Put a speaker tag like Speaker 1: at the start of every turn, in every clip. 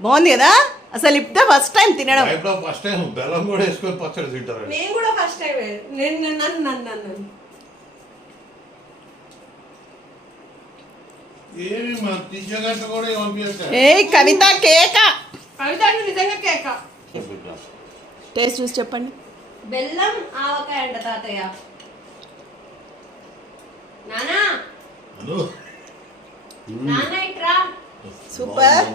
Speaker 1: బాగుంది కదా? అసలు ఇప్పుడే ఫస్ట్ టైం తినడం.
Speaker 2: లైఫ్లో ఫస్ట్ టైం బెల్లం కూడా వేసుకొని పచ్చడి తింటారండి.
Speaker 3: నేను కూడా ఫస్ట్ టైం నేను నన్ను నన్ను నన్ను.
Speaker 2: ఏమి మన తీసేగట్ట కూడా పంపించారు
Speaker 1: ఏ కవిత కేక.
Speaker 3: కవిత అంటే నిజంగా కేక.
Speaker 1: టేస్ట్ చూసి చెప్పండి.
Speaker 3: బెల్లం ఆవకాయ అంట తాతయ్య. నానా. నాన్న ఇట్రా
Speaker 1: సూపర్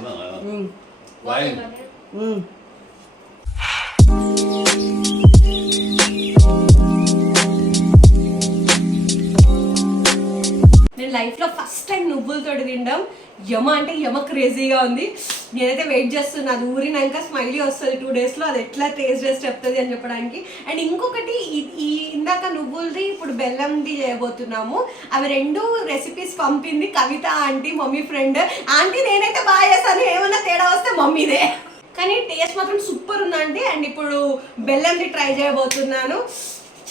Speaker 1: మ్మ్.
Speaker 3: లైఫ్లో ఫస్ట్ టైం నువ్వులతో తినడం. యమ అంటే యమ క్రేజీగా ఉంది. నేనైతే వెయిట్ చేస్తున్నా. అది ఊరినాక స్మైలీ వస్తుంది టూ డేస్లో అది ఎట్లా టేస్ట్ చేసి చెప్తుంది అని చెప్పడానికి. అండ్ ఇంకొకటి ఈ- ఇందాక నువ్వులది ఇప్పుడు బెల్లంది చేయబోతున్నాము. అవి రెండు రెసిపీస్ పంపింది Kavitha aunty mummy friend aunty నేనైతే బాగా చేస్తాను. ఏమైనా తేడా వస్తే మమ్మీదే. కానీ టేస్ట్ మాత్రం సూపర్ ఉందండి. అండ్ ఇప్పుడు బెల్లంది ట్రై చేయబోతున్నాను.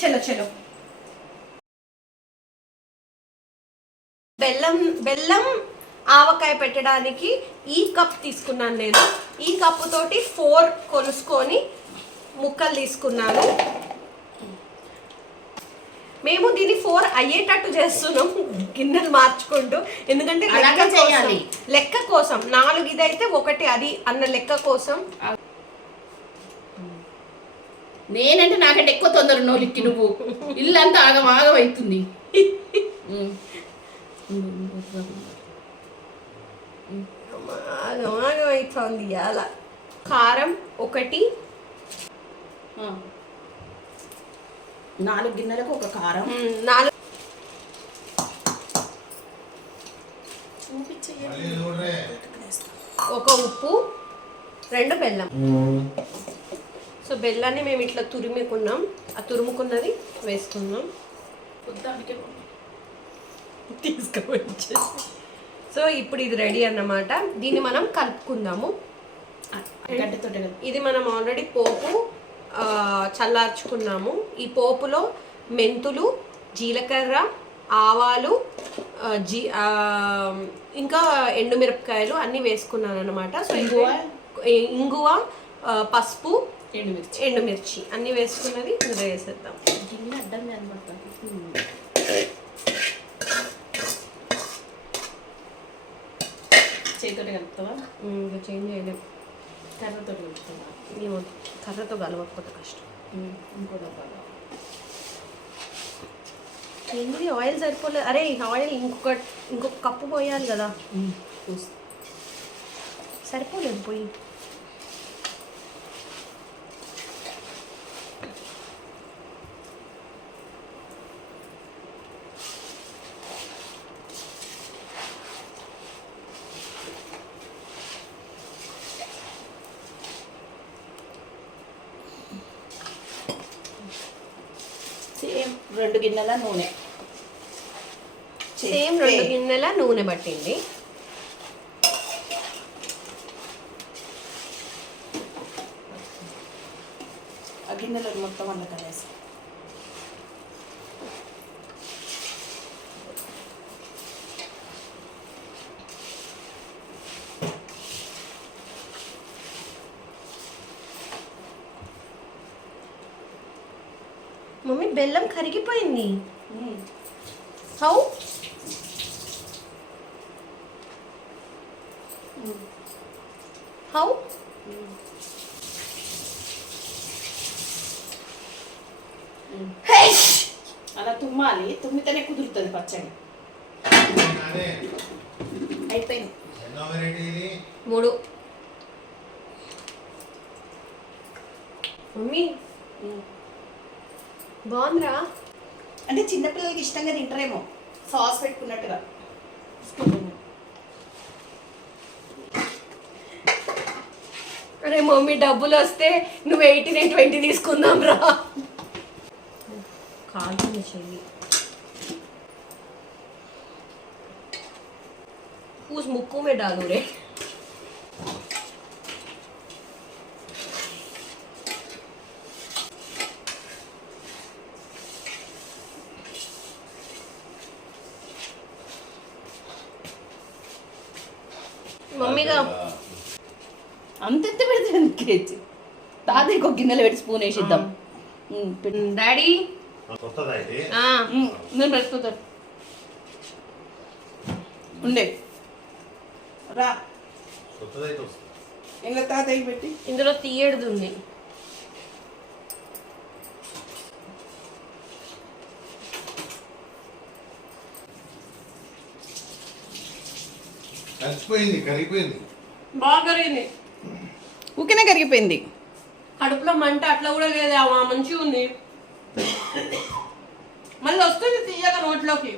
Speaker 3: చలో చలో. బెల్లం బెల్లం ఆవకాయ పెట్టడానికి ఈ కప్ తీసుకున్నాను నేను. ఈ కప్పు తోటి ఫోర్ కొలుసుకొని ముక్కలు తీసుకున్నాను. మేము దీన్ని ఫోర్ అయ్యేటట్టు చేస్తున్నాం. గిన్నెలు మార్చుకుంటూ. ఎందుకంటే లెక్క
Speaker 1: చేయాలి.
Speaker 3: లెక్క కోసం. నాలుగు ఇదైతే ఒకటి అది అన్న లెక్క కోసం.
Speaker 4: నేనంటే నాకంటే ఎక్కువ తొందర నోలిక్కి నువ్వు. ఇల్లంతా ఆగం ఆగం అవుతుంది.
Speaker 3: అవుతుంది అలా కారం ఒకటి.
Speaker 4: నాలుగు గిన్నెలకు ఒక కారం.
Speaker 3: నాలుగు. ఒక ఉప్పు రెండు బెల్లం. సో బెల్లాన్ని మేము ఇట్లా తురుముకున్నాం. ఆ తురుముకున్నది వేసుకున్నాం. తీసుకువచ్చేసి. సో ఇప్పుడు ఇది రెడీ అన్నమాట. దీన్ని మనం కలుపుకుందాము. ఇది మనం ఆల్రెడీ పోపు చల్లార్చుకున్నాము. ఈ పోపులో మెంతులు జీలకర్ర ఆవాలు జీ ఇంకా ఎండుమిరపకాయలు అన్నీ వేసుకున్నాను అనమాట సో
Speaker 4: ఇంగువ?
Speaker 3: పసుపు
Speaker 4: ఎండుమిర్చి.
Speaker 3: ఎండుమిర్చి అన్నీ వేసుకున్నది ఇందులో వేసేద్దాం.
Speaker 4: చేతితో కలుపుతావా?
Speaker 3: ఇంకా చేంజ్ చేయలేం.
Speaker 4: కర్రతో కలుపుతావా?
Speaker 3: ఏమో కర్రతో కలవకపోతే కష్టం.
Speaker 4: ఇంకో డబ్బాలో
Speaker 3: ఏంది ఆయిల్ సరిపోలేదు అరే ఆయిల్ ఇంకొక ఇంకొక కప్పు పోయాలి కదా.
Speaker 4: చూస్తా.
Speaker 3: సరిపోలేదు పోయి
Speaker 4: సేమ్ రెండు గిన్నెల నూనె.
Speaker 3: సేమ్ రెండు గిన్నెల నూనె పట్టింది.
Speaker 4: ఆ గిన్నెలో మొత్తం అల్ల
Speaker 3: మమ్మీ బెల్లం కరిగిపోయింది. హౌ? హౌ?
Speaker 4: అలా తుమ్మాలి తుమ్మితేనే కుదురుతుంది పచ్చడి. అయిపోయింది.
Speaker 3: మూడు మమ్మీ బాగుందిరా.
Speaker 4: అంటే చిన్నపిల్లలకి ఇష్టంగా తింటారేమో. సాస్ పెట్టుకున్నట్టుగా.
Speaker 3: అరే మమ్మీ డబ్బులు వస్తే నువ్వు ఎయిటీ నేను ట్వంటీ తీసుకుందాం రా. కాల్చింది ముక్కు మే డాలు రే. మమ్మీగా
Speaker 4: అంత ఎత్త పెడితే కేజీ తాతయ్యకి ఒక గిన్నెలో పెట్టి స్పూన్ వేసిద్దాం.
Speaker 3: డాడీ.
Speaker 4: నేను పెట్టుకుంటాను ఉండే.
Speaker 1: రా. ఇంకా తాతయ్యకి పెట్టి.
Speaker 3: ఇందులో తీయడుది
Speaker 2: కలిసిపోయింది కరిగిపోయింది.
Speaker 3: బాగా కరిగింది.
Speaker 1: ఊకినే కరిగిపోయింది.
Speaker 3: కడుపులో మంట అట్లా కూడా లేదు ఆ మంచిగా ఉంది మళ్ళీ వస్తుంది తీయగా నోట్లోకి